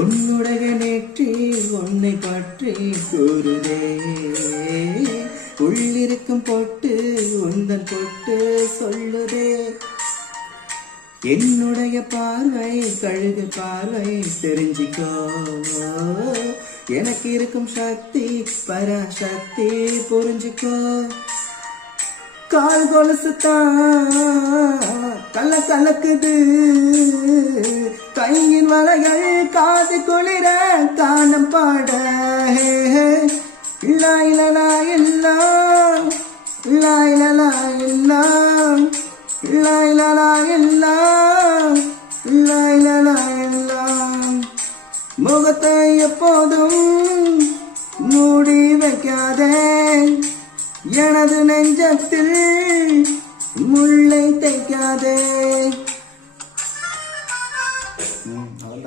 உன்னுடைய நெற்றி உன்னை பற்றி கூறுதே, உள்ளிருக்கும் பொட்டு உந்தன் பொட்டு சொல்லுதே. என்னுடைய பார்வை கழுகு பார்வை தெரிஞ்சிக்கோ, எனக்கு இருக்கும் சக்தி பராசக்தி புரிஞ்சுக்கோ. கால் கொலுசு தான் கள்ள கலக்குது, கையின் வளைகள் காது குளிர காணம் பாட. இல்லா இல்லலா இல்லா, இல்லா இல்லலா இல்லா, இல்லா இல்லலா இல்லா, இல்லா இல்லலா இல்லா. முகத்தை எப்போதும் மூடி வைக்காதே, எனது நெஞ்சத்தில் முள்ளை தைக்காதே.